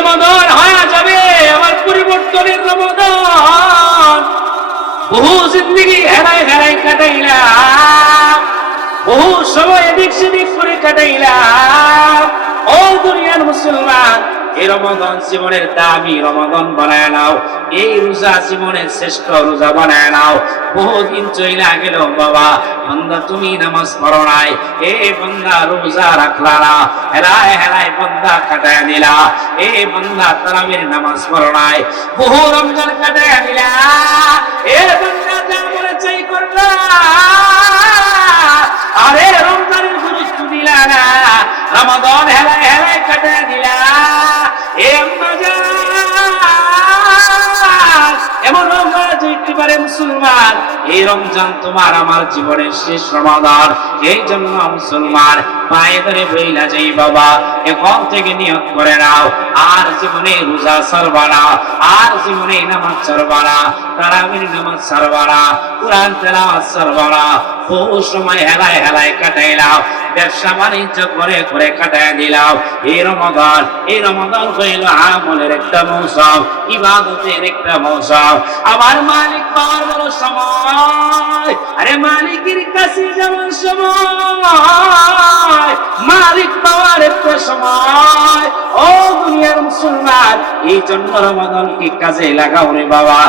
রমাদান হয়ে যাবে, আমার পরিবর্তনের রমাদান। বহু জিন্দিগি হেরাই হেরাই কাটাইলাম, বহু সময় এদিক সেদিক করে কাটাইলাম। ও দুনিয়ার মুসলমান এই রমাদান জীবনের দামি রমাদান বানায় নাও। এই রোজা জীবনের শ্রেষ্ঠ রোজা বানায় নাও। বহুদিন চইলা গেল বাবা, বন্দা তুমি নামাজ পড়ো নাই। এ বন্দা রোজা রাখলা না, হেলায় হেলায় বন্দা কাটায় দিলা এ বন্দা তারাবির নামাজ পড়ো নাই, বহু রমজান কাটায় দিলা এ বন্দা যা বলে চাই করলা। আরে রমজানের গুরুত্ব হেলাই হেলাই হেলায় কাটায় দিলা। এমন পারে মুসলমান। এই রমজান তোমার আমার জীবনের শেষ রমাদান। এই জন্য মুসলমান পায়ে ধরে বইলা যাই বাবা, এখন থেকে নিয়ত করে নাও। আর জীবনে রোজা না, আর জীবনে নামাজ না, তারাবির নামাজ সারবা না, কোরআন তেলাওয়াত সারবা না। বহু সময় হেলায় হেলায় কাটাইলাম ব্যবসা বাণিজ্য করে করে কাটায় দিলাম এই রমাদান এই রমাদান হইল আমলের একটা মৌসুম, ইবাদতের একটা মৌসুম। আমার মালিক পাওয়ার বড় সময়, আরে মালিকের কাছে যেমন সময়। মালিক পাওয়ার একটা সময়। ও দুনিয়ার মুসলমান, এই জন্য রমাদানকে কাজে লাগাও রে বাবা।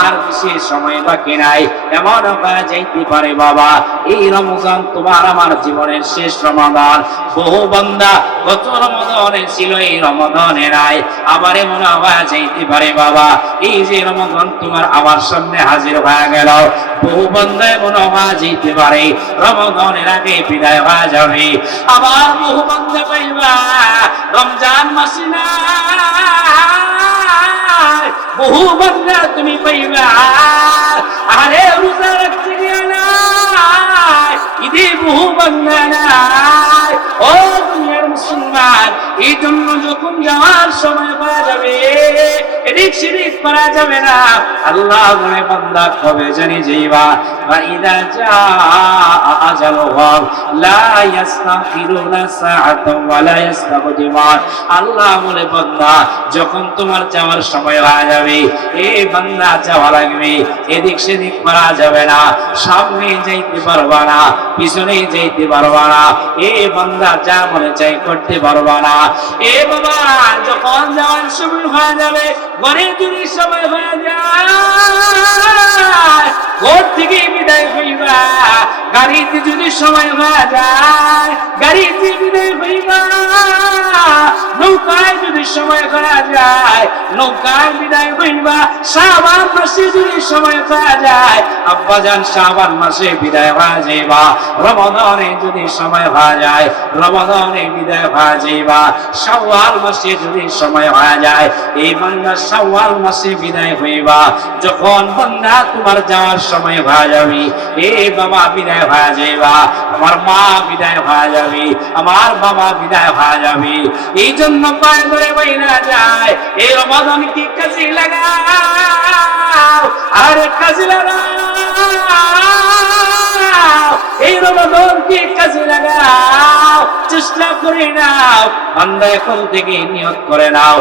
আর বেশি সময় বাকি নাই, এমন করা যাইতে পারে বাবা। এই রমজান তোমার আমার জীবনের শেষ রমাদান। বহু বান্দা গত রমদানে ছিল এই রমদানে নাই, আবার এমন হওয়া যাইতে পারে বাবা। এই যে রমজান তোমার আমার সামনে হাজির হয়ে গেল। বহু বান্দা এমন হওয়া যাইতে পারে। রমদানের আগে বিদায় হওয়া যাবে। আবার বহু বান্দা পাইবা রমজান মাসে না বহু বান্দা তুমি পাইবা। আরে রোজা ঈদে বহু ও দুনিয়ার মুসলমান, এই জন্য যখন যাওয়ার সময় পাওয়া যাবে, এদিক সেদিক করা যাবে না। আল্লাহ মনে কবে জানি আল্লাহ বলে, বান্দা, যখন তোমার যাওয়ার সময় হয়ে যাবে এ বান্দা যাওয়া লাগবে এদিক সেদিক করা যাবে না। সামনে যাইতে পারবা না, পিছনে যাইতে পারবা না। এ বান্দা যা মনে চাই করতে পারবা না। এ বাবা, যখন যাওয়ার সময় হয়ে যাবে ঘরে দূরের সময় হয়ে যায়। ঘর থেকে বিদায় হইবা, গাড়িতে যদি সময় হয়ে যায়, গাড়িতে বিদায় হইবা। নৌকায় যদি সময় করা যায়, নৌকায় বিদায় হইবা। শ্রাবণ মাসে যদি সময় পাওয়া যায়, আব্বাজান শ্রাবণ মাসে বিদায় হয়ে যাইবা। রমদানে যদি সময় হয়ে যায় রমদানে বিদায় হয়ে যাইবা। শাওয়াল মাসে যদি সময় হয়ে যায়, এই বান্দা শাওয়াল মাসে বিদায় হইবা। যখন বান্দা তোমার যাওয়ার সময় হয়ে যাবে। এ বাবা বিদায় হয়ে যাইবা। আমার মা বিদায় হয়ে যাবে। আমার বাবা বিদায় হয়ে যাবে। এই জন্য পায়ে ধরে বইনা যায়। এই রমাদান কি কাজে লাগাও? আরে কাজে লাগাও। এই রমাদন কি কাজে লাগাও? চেষ্টা করে নাও। বান্দা এখন থেকে নিয়ত করে নাও।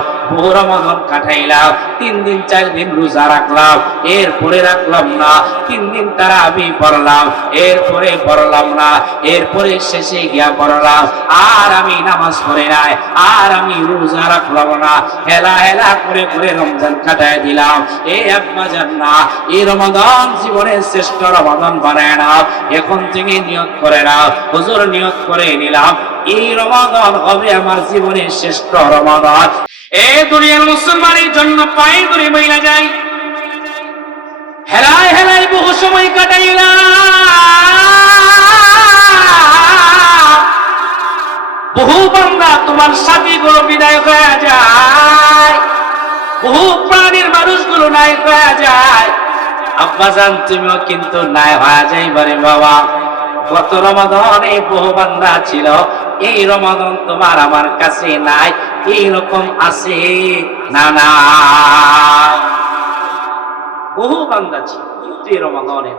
কাটাইলাম, তিন দিন, চার দিন রোজা রাখলাম, এরপরে রাখলাম না, তিন দিন তারা আমি পড়লাম, এরপরে পড়লাম না, এরপরে শেষে গিয়া পড়লাম, আর আমি নামাজ পড়ে নাই, আর আমি রোজা রাখলাম না, হেলা হেলা করে করে রমজান দিলাম এই আব্বা জান না এই জীবনের শ্রেষ্ঠ রমাদান বানায় নাও, এখন থেকে নিয়ত করে নাও, হুজুর নিয়ত করে নিলাম, এই রমাদান হবে আমার জীবনের শ্রেষ্ঠ রমাদান। এ দুনিয়ার মুসলমানের জন্য পায়ে ধরে বইলা যায় হেলায় হেলায় বহু সময় কাটাইলাম বহু বান্দা তোমার সাথী গুলো বিদায় হয়ে যায়। বহু প্রাণীর মানুষগুলো নাই হয়ে যায়। আব্বা তুমিও কিন্তু নাই হয়ে যাইবারে বাবা। গত রমাদনে বহু বান্দা ছিল। এই রমাদন তোমার আমার কাছে নাই, এই রকম আছে। না না। বহু বান্দা ছিল, কিন্তু এই রমাদনে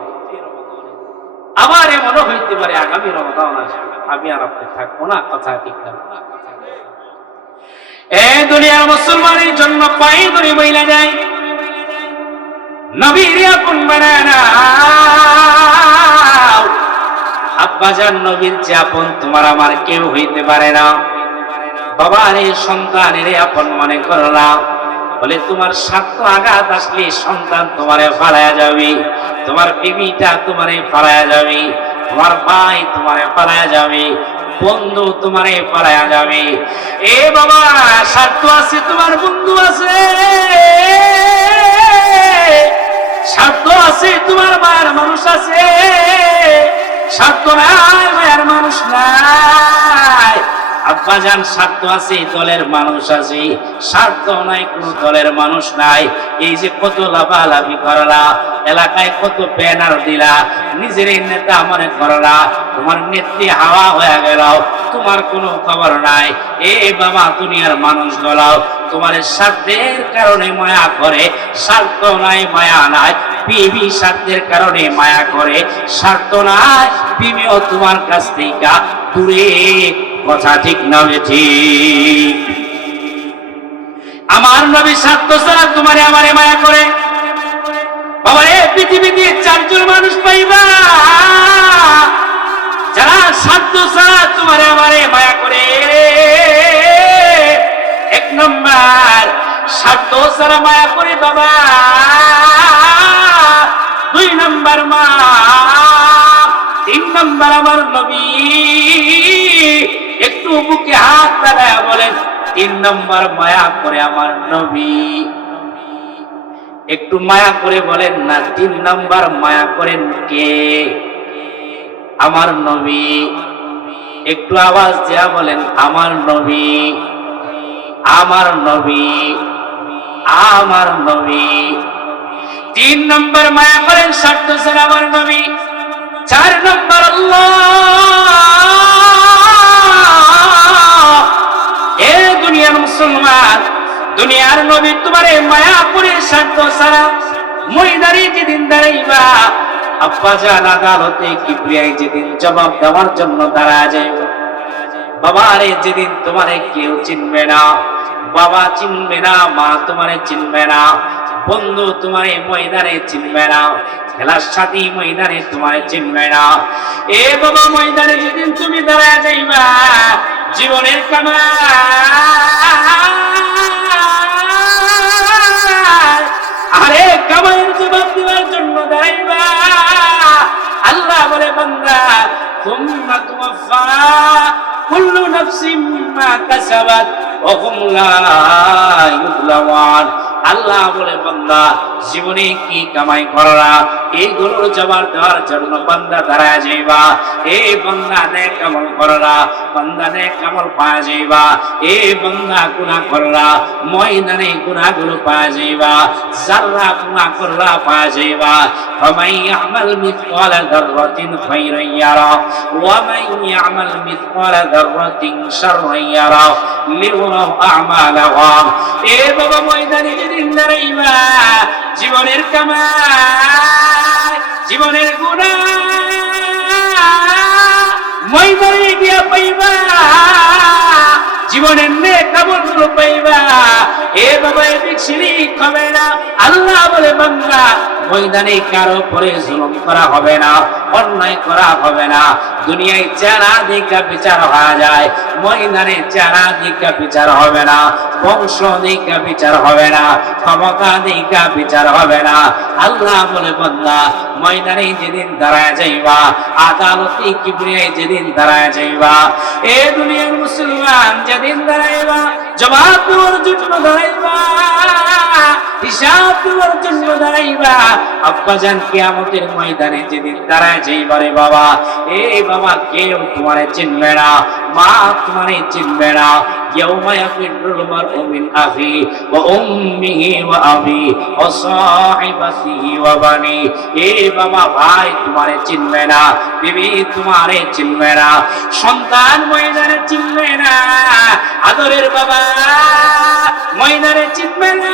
আবার এমনও হইতে পারে, আগামী রমাদান আসবে আমি আর আপনি থাকব না, কথা ঠিক না। এ দুনিয়ার মুসলমানের জন্য পাই ধরে বইলা যায়। নবীর আপন বানায় না। আব্বাজান নবীর যে আপন, তোমার আমার কেউ হইতে পারে না। বাবার এই সন্তানের আপন মনে করলাম বলে তোমার স্বার্থ আঘাত আসলে সন্তান তোমারে ফালায়া যাবে। তোমার বিবিটা তোমারে ফালায়া যাবে। তোমার ভাই তোমারে ফালায়া যাবে। বন্ধু তোমারে ফালায়া যাবে। এ বাবা স্বার্থ আছে, তোমার বন্ধু আছে। স্বার্থ আছে, তোমার মায়ের মানুষ আছে। মায়ের মানুষ নাই। আব্বা যান, স্বার্থ আছে, দলের মানুষ আছে। স্বার্থ নাই, কোন দলের মানুষ নাই। এই যে কত লাভালাভি করলা, এলাকায় কত ব্যানার দিলা, নিজের নেতা মনে করলা, তোমার নেত্রী হাওয়া হয়ে গেল, তোমার কোনো খবর নাই। এ বাবা, দুনিয়ার মানুষ গলাও, তোমার স্বার্থের কারণে মায়া করে, স্বার্থ নাই, মায়া নাই। বিবি স্বার্থের কারণে মায়া করে, স্বার্থ নাই বিবিও তোমার কাছ থেকে দূরে। কথা ঠিক না আমার নবী স্বার্থ ছাড়া তোমারে আমারে মায়া করে। বাবা রে পৃথিবীতে চারজন মানুষ পাইবা। যারা স্বার্থ ছাড়া তোমারে আমারে মায়া করে। এক নম্বর স্বার্থ ছাড়া মায়া করে বাবা। দুই নম্বর মা, তিন নম্বর আমার নবী। একটু বুকে হাত লাগায় বলেন, তিন নম্বর মায়া করে আমার নবী। একটু মায়া করে বলেন না, তিন নম্বর মায়া করেন কে? আমার নবী। একটু আওয়াজ দেয়া বলেন, আমার নবী। আমার নবী। আমার নবী। তিন নম্বর মায়া করেন ষাট আমার নবী। চার নম্বর এ দুনিয়ার মুসলমান, দুনিয়ার নবী তোমারে মায়া করে সাধ্য সারা মহিদারি যেদিন দাঁড়াইবা, আব্বা জান আদালতে কি প্রিয়াই যেদিন জবাব দেওয়ার জন্য দাঁড়া যাইব। বাবারে যেদিন তোমারে কেউ চিনবে না বাবা চিনবে না, মা তোমারে চিনবে না, বন্ধু তোমারে ময়দানে চিনবে না, খেলার সাথী ময়দানে তোমারে চিনবে না। এ বাবা ময়দানে যেদিন তুমি দাঁড়ায় যাইবা, জীবনের কামা আরে কামাইয়ের জীবন দেওয়ার জন্য দাঁড়াইবা। আল্লাহ বলে বন্ধা তোমরা তোমার কুল্লু নফসিম মা কাসাবাত। وهم لا يظلمون আল্লাহ বলে বান্দা জীবনে কি কামাই করলা এইগুলোর জবাব দেওয়ার জন্য বান্দা দাঁড়ায় যাইবা এই বান্দা নে কামল করলা বান্দা নে কামল পাওয়া যাইবা এই বান্দা গুনাহ করলা ময়দানে গুনাহগুলো পাওয়া যাইবা জাররা গুনাহ করলা পাওয়া যাইবা فمن يعمل مثقال ذرة خيرا يره ومن يعمل مثقال ذرة شرا يره ليروا أعمالهم এ বাবা ময়দানে যেদিন দাঁড়াইবা জীবনের কামাই জীবনের গুণা। ময়দানে গিয়া পাইবা জীবনের নে গুলো পাইবা। বিচার হবে না, বংশ দিকা বিচার হবে না, ক্ষমতা দিকা বিচার হবে না। আল্লাহ বলে ময়দানে যেদিন দাঁড়ায় যাইবা, আদালতে কিবরিয়ায় যেদিন দাঁড়ায় যাইবা, এ দুনিয়ার মুসলমান যেদিন দাঁড়াইবা, জবাব দেওয়ার জন্য দাঁড়াইবা হিসাব দেওয়ার জন্য দাঁড়াইবা আব্বা জান কিয়ামতের ময়দানে যেদিন দাঁড়ায় যাইবা রে বাবা এ বাবা কেউ তোমারে চিনবে না মা তোমারে চিনবে না يوم يفر المرء من أخيه وأمه وأبيه وصاحبته وبنيه এ বাবা ভাই তোমারে চিনবে না বিবি তোমারে চিনবে না সন্তান ময়দানে চিনবে না আদরের বাবা ময়দানে চিনবে না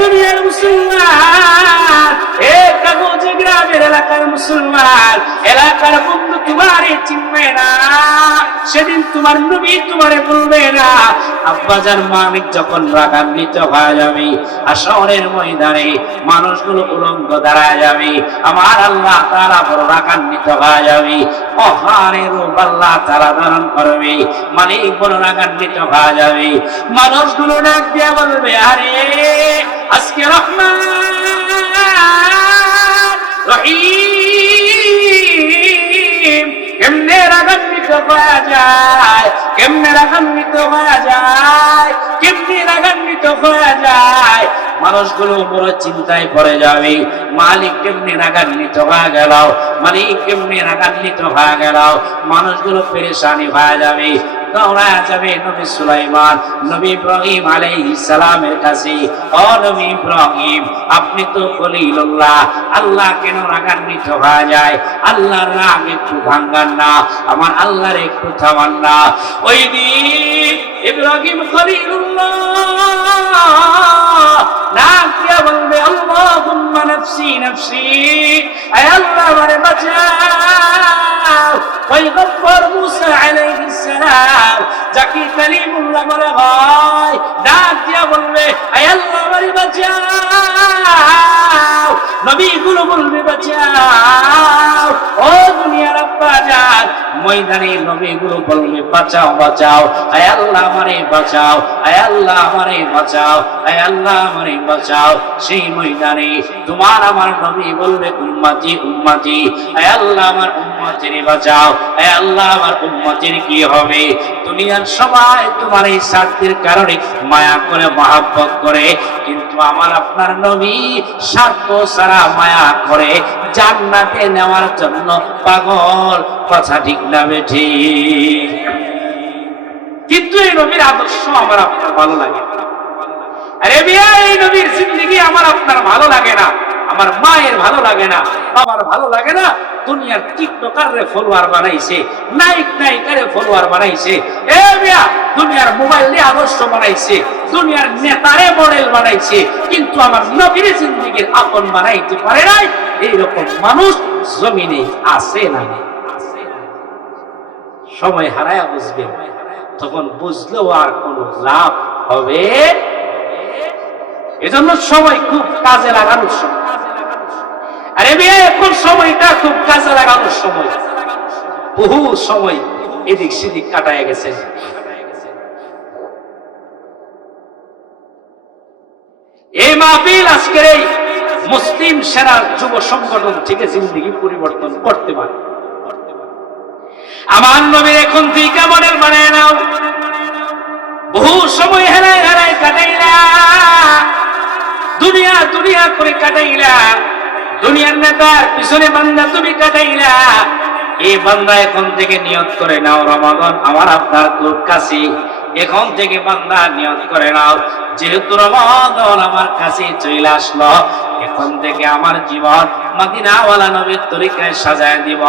দুনিয়ার মুসলমান, এ গ্রামের এলাকার মুসলমান, এলাকার বন্ধু চিনবে না, সেদিন তোমার নবী তোমারে বলবে না আব্বাজান মালিক যখন রাগান্বিত হয়ে যাবে আসরের ময়দানে মানুষগুলো উলঙ্গ দাঁড়ায় যাবে, আমার আল্লাহ তারা বড় রাগান্বিত হয়ে যাবে অহারে রূপ আল্লাহ তারা ধারণ করবে, মালিক বড় রাগান্বিত হয়ে যাবে, মানুষগুলো ডাক দিয়া বলবে, আরে আজকে রহমান রহিম। কেমনে রাগান্বিত হওয়া যায়? কেমনে রাগান্বিত হওয়া যায়? কেমনে রাগান্বিত হওয়া যায়? মানুষগুলো বড় চিন্তায় পড়ে যাবে। মালিক কেমনি রাগান্বিত হয়ে গেল? মালিক কেমনি রাগান্বিত হয়ে গেল? মানুষগুলো পেরেশানি হয়ে যাবে। দৌড়া যাবে নবী সুলাইমান, নবী ইব্রাহিম আলাইহিস সালামের কাছে। ও নবী ইব্রাহিম, আপনি তো খলিলুল্লাহ, আল্লাহ কেন রাগান্বিত হয়ে যায়? আল্লাহর রাগ একটু ভাঙ্গান না, আমার আল্লাহর একটু থামান না। ওই দিন ইব্রাহিম খলিলুল্লাহ না দিয়া বলবে, আল্লাহুম্মা নাফসি নাফসি, আয় আল্লাহ আমারে বাঁচাও পয়গম্বর মুসা আলাইহিস সালাম, যাকে কালিমুল্লাহ বলা হয় ডাক দিয়া বলবে, আয় আল্লাহ, আমারে বাঁচাও, নবীগুলো বলবে, বাঁচাও, ও দুনিয়ার আব্বা যান ময়দানে নবীগুলো বলবে, বাঁচাও বাঁচাও আয় আল্লাহ আমারে বাঁচাও আয় আল্লাহ আমারে বাঁচাও আয় আল্লাহ আমারে বাঁচাও। সেই ময়দানে তোমার আমার নবী বলবে, উম্মতি উম্মতি আয় আল্লাহ আমার উম্মতির বাঁচাও আয় আল্লাহ আমার উম্মতির কি হবে? দুনিয়ার সবাই তোমার এই স্বার্থের কারণে মায়া করে, মহাব্বত করে, কিন্তু আমার আপনার নবী স্বার্থ সারা মায়া করে জান্নাতে নেওয়ার জন্য পাগল। কথা ঠিক না ঠিক। কিন্তু এই নবীর আদর্শ আমার আপনার ভালো লাগে আরে বিয়া এই নবীর জিন্দগি আমার আপনার ভালো লাগে না। আমার মায়ের ভালো লাগে না। বাবার ভালো লাগে না, দুনিয়ার টিকটকার ফলোয়ার বানাইছে, নায়ক নায়িকারে ফলোয়ার বানাইছে। এ বিয়া দুনিয়ার মোবাইল দিয়ে আদর্শ বানাইছে, দুনিয়ার নেতারে মডেল বানাইছে, কিন্তু আমার নবীর জিন্দগির আপন বানাইতে পারে নাই। এইরকম মানুষ জমিনে আছে না সময় হারায় বুঝবে। তখন বুঝলেও আর কোনো লাভ হবে? এজন্য সময় খুব কাজে লাগানোর সময়। আরে মেয়ে এখন সময়টা খুব কাজে লাগানোর সময়। বহু সময় এদিক সেদিক কাটায় গেছে। এই মাহফিল আজকের এই মুসলিম সেনার যুব সংগঠন থেকে জিন্দগি পরিবর্তন করতে পারে। আমার নবীর এখন তুই কেমনের বানায় নাও? বহু সময় হেলায় হেলায় কাটাইলা। দুনিয়া দুনিয়া করে কাটাইলা। দুনিয়ার নেতার পিছনে বান্দা তুমি কাটাইলা। এই বান্দা এখন থেকে নিয়ত করে নাও রমাদন, আমার আপনার খুব কাছে এখন থেকে বান্দা নিয়ত করে নাও। যেহেতু রমাদন আমার কাছে চলে আসলো এখন থেকে আমার জীবন মাদিনাওয়ালা নবীর তরিকায় সাজায় দিব।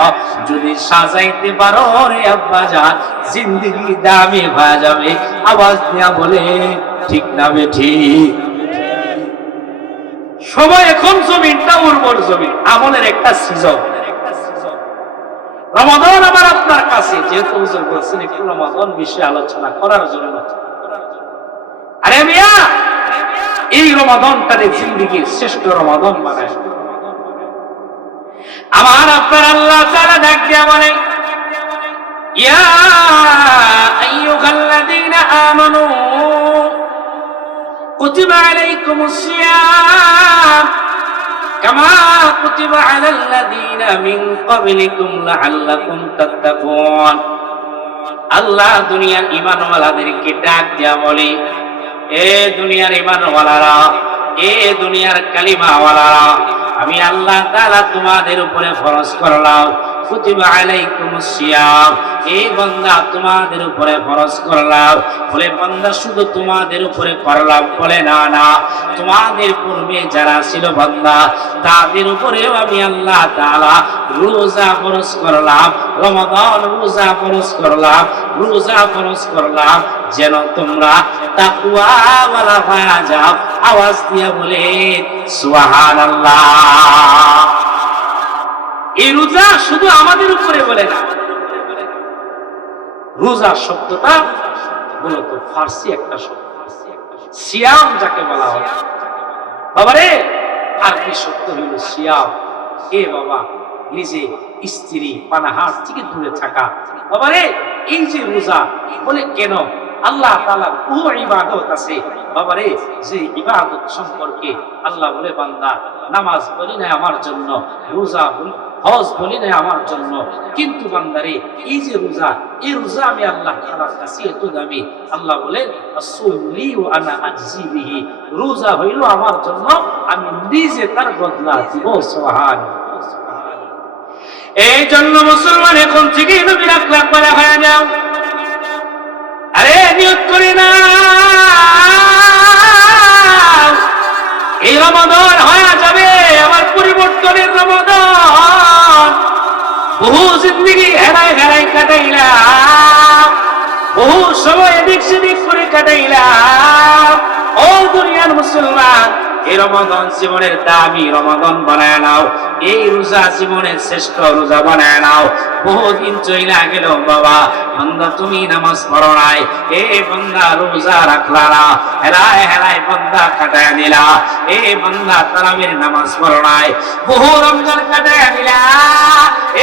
যদি সাজাইতে পারো রে আব্বা যান জিন্দগি দামি হয়ে যাবে। আওয়াজ দিয়া বলে, ঠিক না বে ঠিক। সময় এখন জমিনটা উর্বর জমিন, আমলের একটা সিজন রমাদন আমার আপনার কাছে, যেহেতু হুজুর একটু রমাদন বিষয়ে আলোচনা করার জন্য। আরে মিয়া এই রমাদনটারে জিন্দিগির শ্রেষ্ঠ রমাদন বানায়। আমার আপনার আল্লাহ তাআলা ডাক দিয়া বলে আল্লাহ দুনিয়ার ঈমানওয়ালাদেরকে ডাক দিয়া বলে এ দুনিয়ার ইমানওয়ালারা এ দুনিয়ার কালিমাওয়ালারা আমি আল্লাহ তাআলা তোমাদের উপরে ফরজ করলাম। কুতিবা আলাইকুমুস সিয়াম। এই বান্দা, তোমাদের উপরে ফরজ করলাম। বলে, বান্দা, শুধু তোমাদের উপরে করলাম বলে না না। তোমাদের পূর্বে যারা ছিল বান্দা, তাদের উপরেও আমি আল্লাহ তাআলা রোজা ফরজ করলাম, রমাদান রোজা ফরজ করলাম, রোজা ফরজ করলাম। যেন তোমরা তাকুয়াওয়ালা হয়ে যাও আওয়াজ দিয়ে বলে সুবহানাল্লাহ। এই রোজা শুধু আমাদের উপরে বলে না। রোজা শব্দটা মূলত ফার্সি একটা শব্দ। সিয়াম যাকে বলা হয়। বাবারে, আরবি শব্দ হইল সিয়াম। এ বাবা, নিজে স্ত্রী, পানাহার থেকে দূরে থাকা। বাবারে, এই যে রোজা, বলে কেন? আল্লাহ তাআলা বহু ইবাদত আছে। বাবারে, যে ইবাদত সম্পর্কে আল্লাহ বলে, বান্দা, নামাজ বলি না আমার জন্য, রোজা বলি। হজ বলি না আমার জন্য। কিন্তু বান্দারে, এই যে রোজা, এই রোজা আমি আল্লাহ কাছে এত দামি। আল্লাহ বলে রোজা হইল আমার জন্য, আমি নিজে তার বদলা দিব সুবহান এই জন্য মুসলমান এখন থেকে নবীর আকলাক বলা হয়ে যাও আরে, নিয়ত করি না। এই রমাদান হয়ে যাবে, আমার পরিবর্তনের বহু জিন্দগি হেরায় হেরায় কাটাইলাম বহু সময় এদিক সেদিক করে কাটাইলাম। ও দুনিয়ার মুসলমান, এই রমাদান জীবনের দামি রমাদান বানায় নাও। এই রোজা জীবনের শ্রেষ্ঠ রোজা বানায় নাও। বহুদিন চইলা গেল বাবা, বন্দা তুমি নামাজ পড়ো নাই। এ বন্দা রোজা রাখলা না, হেলায় হেলায় বন্ধা কাটায় দিলা এ বন্ধা তারাবির নামাজ পড়ো নাই, বহু রমজান কাটায় দিলা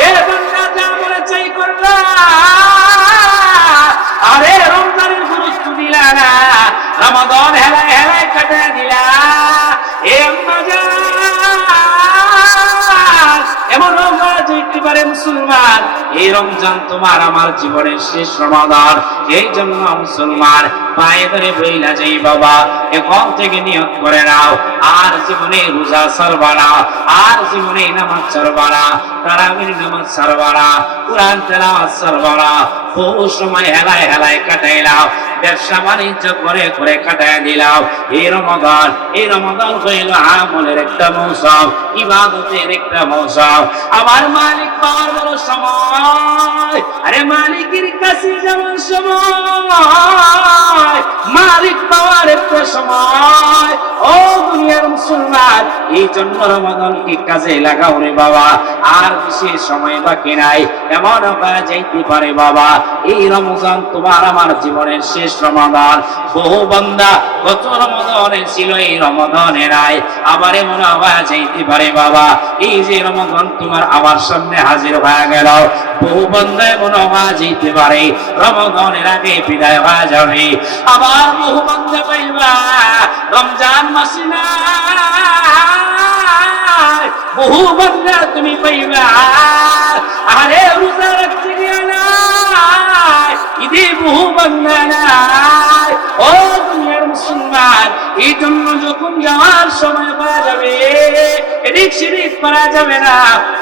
এ বন্ধা যা বলে চাই করলা। আরে রমজানের গুরুত্ব দিলা না, রমাদন হেলায় হেলায় কাটায় দিলা। এ আম্মা এমন কাজ যে পারে মুসলমান। এই রমজান তোমার আমার জীবনের শেষ রমাদান। এই জন্য মুসলমান, পায়ে ধরে বইলা যাই বাবা এখন থেকে নিয়ত করে নাও। আর জীবনে রোজা সারবা না, আর জীবনে নামাজ সারবা না, তারাবির নামাজ সারবা না, কোরআন তেলাওয়াত সারবা না, বহু সময় হেলায় হেলায় কাটাইলাম ব্যবসা বাণিজ্য করে করে কাটায় দিলাম এই রমাদান এই রমাদান হইল আমলের একটা মৌসুম, ইবাদতের একটা মৌসুম। আমার মালিক পাওয়ার বড় আরে মালিকের কাছে যেমন সময়, মালিক পাওয়ার একটা সময়। ও দুনিয়ার মুসলমান, এই জন্য রমাদানকে কাজে লাগাও রে বাবা। আর বেশি সময় বাকি নাই, এমন হয়ে যাইতে পারে বাবা। এই রমজান তোমার আমার জীবনের শেষ রমাদান। বহু বান্দা গত রমদানে ছিল, এই রমদানে নাই। আবার এমন হয়ে যাইতে পারে বাবা। এই যে রমজান তোমার আমার সামনে হাজির হয়ে গেল। বহু বান্দা এমন হয়ে যেতে পারে রমজানের আগে বিদায় হওয়া যাবে। আবার বহু বান্দা পাইবা রমজান মাসে না। বহু বান্দা তুমি পাইবা আরে রোজা রাখছি গিয়ে নাই ইদি বহু বান্দা নাই ও দুনিয়ার মুসলমান এই জন্য যখন যাওয়ার সময় পাওয়া যাবে এদিক সেদিক করা যাবে না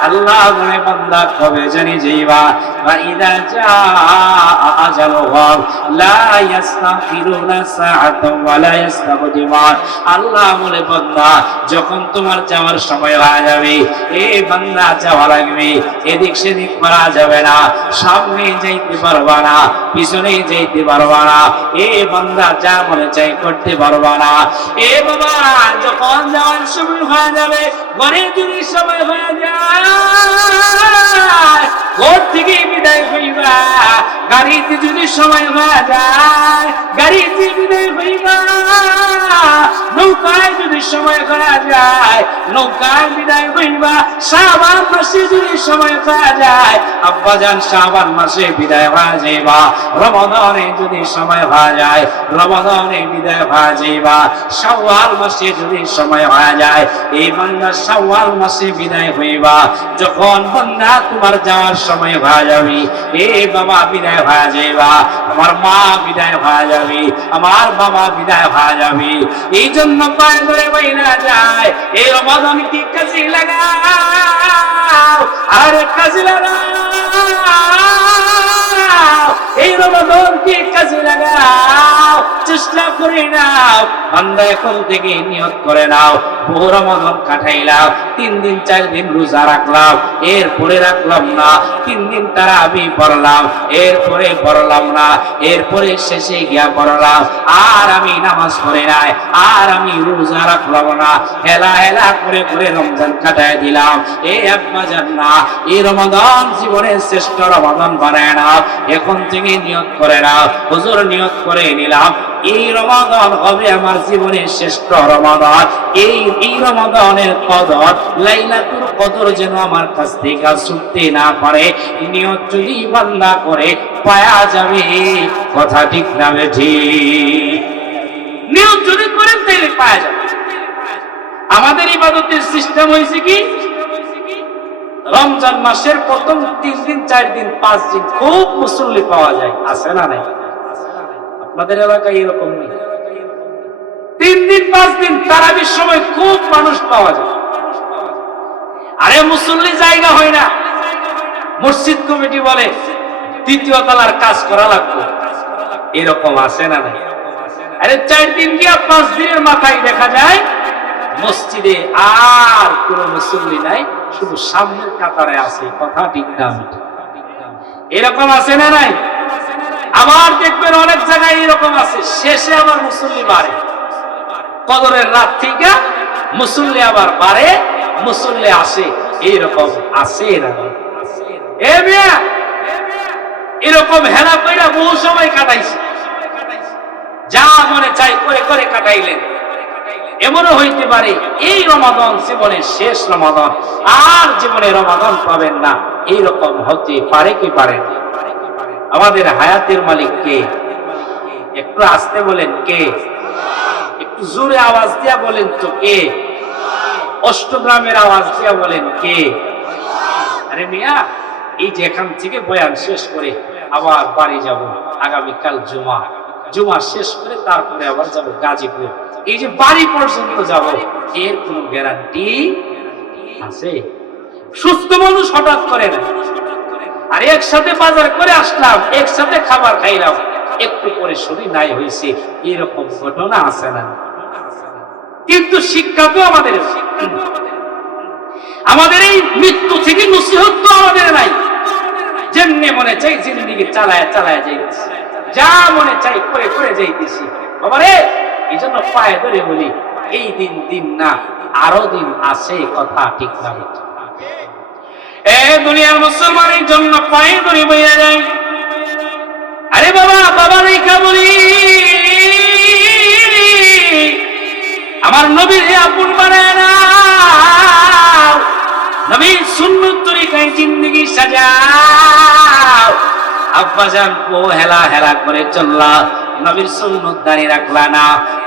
আল্লাহ বলে বান্দা কবে জানি যাইবা فإذا جاء أجلهم لا يستغفرون ساعة ولا يستقدمون আল্লাহ বলে বান্দা যখন তোমার যাওয়ার সময় হয়ে যাবে এ বান্দা যাওয়া লাগবে এদিক সেদিক করা যাবে না সামনে যাইতে পারবা না পিছনে যেতে পারবা না। এ বান্দা যা মনে চাই করতে পারবা না। এ বাবা, যখন যাওয়ার সময় হয়ে যাবে, ঘরে যদি সময় হয়ে যায় ঘর থেকে বিদায় হইবা, গাড়িতে যদি সময় হয়ে যায়, গাড়িতে বিদায় হইবা। নৌকায় যদি সময় করা যায়, নৌকায় বিদায় হইবা। শ্রাবণ মাসে যদি সময় করা যায়, আব্বাজান শ্রাবণ মাসে বিদায় হওয়া যাইবা। রমদানে যদি সময় হওয়া যায় রমদানে বিদায় হওয়া যাইবা। শাওয়াল মাসে যদি সময় হওয়া যায়, এই বান্দা শাওয়াল মাসে বিদায় হইবা। যখন বান্দা তোমার যাওয়ার সময় হয়ে যাবে এ বাবা বিদায় হয়ে যাইবা আমার মা বিদায় হয়ে যাবে আমার বাবা বিদায় হয়ে যাবে এই জন্য পায়ে ধরে বইনা যায় এই রমাদান কি কাজে লাগাও আর কাজে লাগাও এই রমাদান কি কাজে লাগাও, চেষ্টা করে নাও, বান্দা এখন থেকে নিয়ত করে নাও বহু কাটাইলাম, তিন দিন, চার দিন রোজা রাখলাম, এরপরে রাখলাম না, তিন দিন তারা আমি পড়লাম, এরপরে পড়লাম না, এরপরে শেষে গিয়া পড়লাম, আর আমি নামাজ পড়ে নাই, আর আমি রোজা রাখলাম না, হেলা হেলা করে করে রমজান কাটায় দিলাম, এ আব্বা জান না এই রমাদান জীবনের শ্রেষ্ঠ রমাদান বানায় না এখন থেকে নিয়ত করে নাও, হুজুর নিয়ত করে নিলাম। এই রমাদান হবে আমার জীবনের শ্রেষ্ঠ রমাদান। এই এই রমাদানের কদর, লাইলাতুল কদর যেন আমার কাছ থেকে ছুটতে না পারে। নিয়ত যদি বান্দা করে, পায়া যাবে। কথা ঠিক না ঠিক। নিয়ত যদি করেন তাহলে পায়া যাবে। আমাদের ইবাদতের সিস্টেম হয়েছে কি? রমজান মাসের প্রথম তিন দিন, চার দিন, পাঁচ দিন খুব মুসল্লি পাওয়া যায়। আছে না নাই? আপনাদের এলাকায় এরকম নেই। তিন দিন, পাঁচ দিন তারাবির সময় খুব মানুষ পাওয়া যায়। আরে মুসল্লি জায়গা হয় না। মসজিদ কমিটি বলে, তৃতীয় তলার কাজ করা লাগবে। এরকম আছে না নাই? আরে চার দিন গিয়া পাঁচ দিনের মাথায় দেখা যায়, মসজিদে আর কোন মুসল্লি নাই। শুধু সামনের কাতারে আছে কথা ঠিক না। এরকম আছে না নাই? আবার দেখবেন অনেক জায়গায় এরকম আছে, শেষে আবার মুসল্লি বাড়ে। কদরের রাত থেকে মুসল্লি আবার বাড়ে, মুসল্লি আসে, এইরকম আছে না এ এরকম হেলা কইরা বহু সময় কাটাইছে। যা মনে চাই করে করে কাটাইলেন। এমনও হইতে পারে, এই রমাদন জীবনের শেষ রমাদন। আর জীবনে রমাদন পাবেন না এই রকম হতে পারে কি পারে আমাদের হায়াতের মালিক কে? একটু আসতে বলেন, কে? একটু জোরে আওয়াজ দিয়া বলেন তো, কে? অষ্টগ্রামের আওয়াজ দিয়া বলেন, কে? আরে মিয়া, এই যে এখান থেকে বয়ান শেষ করে আবার বাড়ি যাব, আগামীকাল জুমা। জুমা শেষ করে তারপরে আবার যাব গাজীপুর। এই যে বাড়ি পর্যন্ত যাব, এর কোনো গ্যারান্টি আছে? সুস্থ মানুষ হঠাৎ করে না। আর একসাথে বাজার করে আসলাম, একসাথে খাবার খাইলাম, একটু করে শরীর নাই হয়েছে, এরকম ঘটনা আছে না। কিন্তু শিক্ষা তো আমাদের আমাদের এই মৃত্যু থেকে নসিহত তো আমাদের নাই। যেমনি মনে চাই জিন্দিগি চালায় চালায় যাইতেছি, যা মনে চাই করে করে যাইতেছি। বাবা রে এই জন্য পায়ে ধরে বলি, এই দিন দিন না, আরও দিন আছে কথা ঠিক না এ দুনিয়ার মুসলমানের জন্য পায়ে ধরে বইয়া যায় আরে বাবা বাবা রেখা বলি। আমার নবীর আপন বানায় না। নবীর সুন্নত তরিকায় জিন্দগি সাজাও। আব্বা জান, ও হেলা হেলা করে চললা, নবীর সুন্নত দাঁড়িয়ে রাখলা না।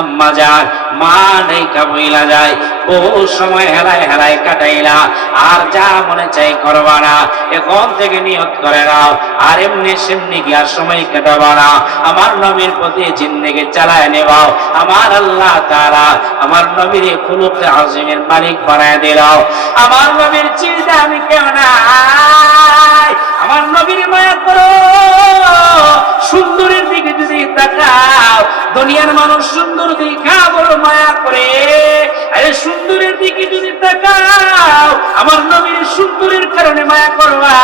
আম্মা যান মা নেইকা বইলা যায়, বহু সময় হেলায় হেলায় কাটাইলা, আর যা মনে চাই করবা না, এখন থেকে নিয়ত করে নাও, আর এমনি সেমনি কি আর সময় কাটাবা না, আমার নবীর প্রতি জিন্দেগি চালায় নেবাও, আমার আল্লাহ তারা আমার নবীর খুলুকে আজিমের মালিক বানায় দিলাও আমার নবীর চিন্তা আমি কেউ নাই, আমার নবীর মায়া করো সুন্দরের দিকে যদি তাকাও, দুনিয়ার মানুষ সুন্দর দেখা বড় মায়া করে। আরে সুন্দরের দিকে যদি তাকাও, আমার নবীর সুন্দরের কারণে মায়া করবা।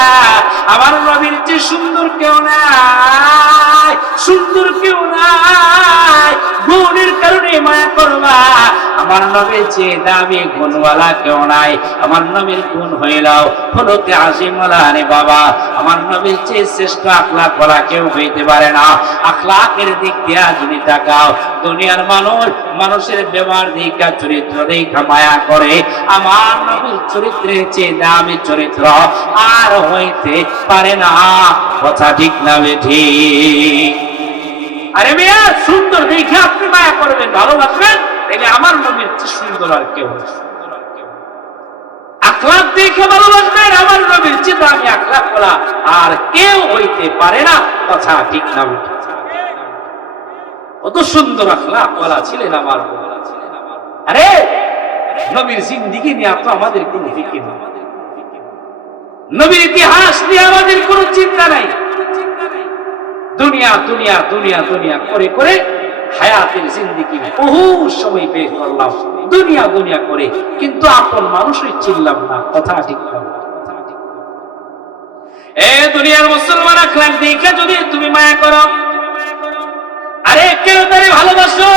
আমার নবীর যে সুন্দর কেউ নাই, সুন্দর কেউ নাই, গুণের কারণে মায়া করবা। আমার নবীর যে দামি গুণওয়ালা কেউ নাই, আমার নবীর গুণ হইলাও হলোকে আজিমওয়ালা রে বাবা, আমার নবীর চেয়ে শ্রেষ্ঠ আখলাক করা কেউ হইতে পারে না। আখলাকের দিক দিয়া যদি তাকাও, দুনিয়ার মানুষ মানুষের ব্যবহার দিকা চরিত্র দেখা মায়া করে। আমার নবীর চরিত্রের চেয়ে দামি চরিত্র আর হইতে পারে না। কথা ঠিক না বেঠি আরে মেয়া, সুন্দর দেখে আপনি মায়া করবেন, ভালোবাসবেন? তাহলে আমার নবীর সুন্দর আর কেউ দেখে ভালোবাসবেন আমার নবীর চেয়ে বলা আর কেউ হইতে পারে না, কথা ঠিক না কত সুন্দর ছিলেন আমার আরে, নবীর জিন্দিগি নিয়ে তো আমাদের ফিকির নবীর ইতিহাস নিয়ে আমাদের কোনো চিন্তা নাই। দুনিয়া দুনিয়া দুনিয়া দুনিয়া, করে করে হায়াতের জিন্দিগি। বহু সময় বের করলাম, দুনিয়া দুনিয়া করে, কিন্তু আপন মানুষই চিনলাম না, কথা ঠিক এ দুনিয়ার মুসলমান আখলাক যদি তুমি মায়া করো, আরে কেউ তারে ভালোবাসো?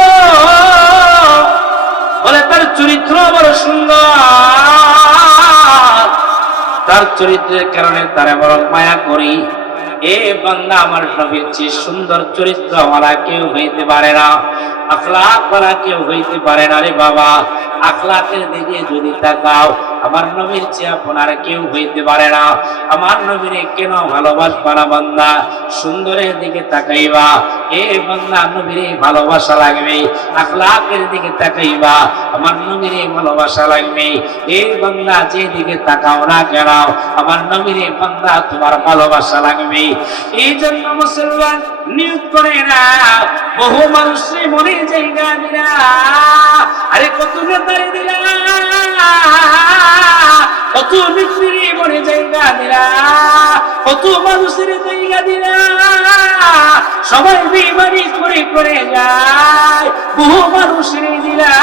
বলে, তার চরিত্র বড় সুন্দর। তার চরিত্রের কারণে তারা বড় মায়া করি। এ বান্দা আমার নবীর চেয়ে সুন্দর চরিত্র ওয়ালা কেউ হইতে পারে না। আখলাক ওয়ালা কেউ হইতে পারে না রে বাবা। আখলাকের দিকে যদি তাকাও, আমার নবীর চেয়ে আপনার কেউ হইতে পারে না। আমার নবীরে কেন ভালোবাসবা না বান্দা? সুন্দরের দিকে তাকাইবা। এ বান্দা নবীরে ভালোবাসা লাগবে। আখলাকের দিকে তাকাইবা। আমার নবীরে ভালোবাসা লাগবে। এ বান্দা যে দিকে তাকাও না কেন, আমার নবীরে বান্দা তোমার ভালোবাসা লাগবে। এই জন্য মুসলমান নিয়োগ করে না বহু মানুষের মনে জায়গা দিলা আরে কত নেতারি দিলা কত নেত্রী মনে জায়গা দিলা কত মানুষের জায়গা দিলা সবাই বিমারি করে করে যায়। বহু মানুষের দিলা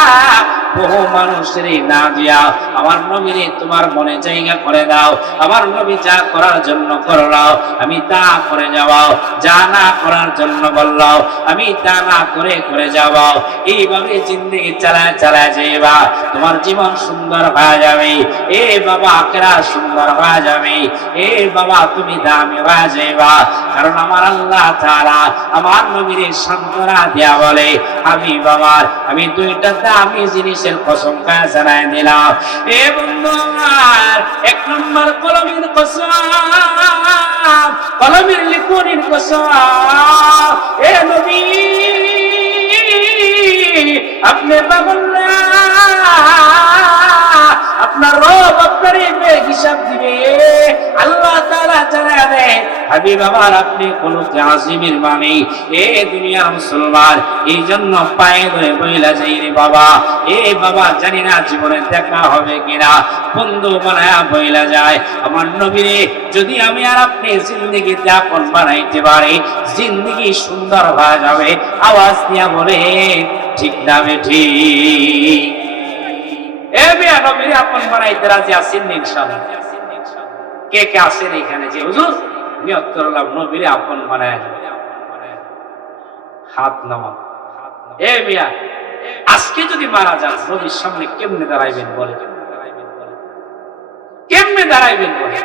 বহু মানুষের না দিয়া আমার নবীরে তোমার মনে জায়গা করে দাও। আমার নবী যা করার জন্য করলাও আমি তা করে যাওয়াও। যা না করার জন্য বললাও আমি তা না করে করে যাওয়াও। এইভাবে জিন্দগি চালায় চালায় যাইবা, তোমার জীবন সুন্দর হয়ে যাবে। এ বাবা আখেরা সুন্দর হয়ে যাবে। এ বাবা, তুমি দামি হয়ে যাইবা। কারণ আমার আল্লাহ তাআলা আমার নবীর সান্ত্বনা দেয়া বলে আমি বাবার আমি দুইটা দামি জিনিসের কসম জানাই দিলাম এ বন্ধু আমার, এক নম্বর কলমের কসম, কলমের লিখনের কসম। এ নবী, আপনি বাবুল্লা হাবিব আমার আপনি মানে এ মুসলমান, এই জন্য পায়ে ধরে বইলা যাই রে বাবা। এ বাবা, জানি না জীবনে দেখা হবে কিনা। বন্ধু বইলা যায়। আমার যদি আমি আর আপনি বানাইতে পারি, জিন্দগি সুন্দর যাবে। আওয়াজ দিয়া বলে, ঠিক নামে ঠিক এ নবীরে আপন বানাইতে রাজি আছেন ইনশাআল্লাহ? কে কে আছেন এখানে যে? হুজুর? নিয়ত করলাম, নবীরে আপন হাত নামা এ মিয়া, আজকে যদি মারা যান, নবীর সামনে কেমনে দাঁড়াইবেন বলে কেমনে দাঁড়াইবেন বলে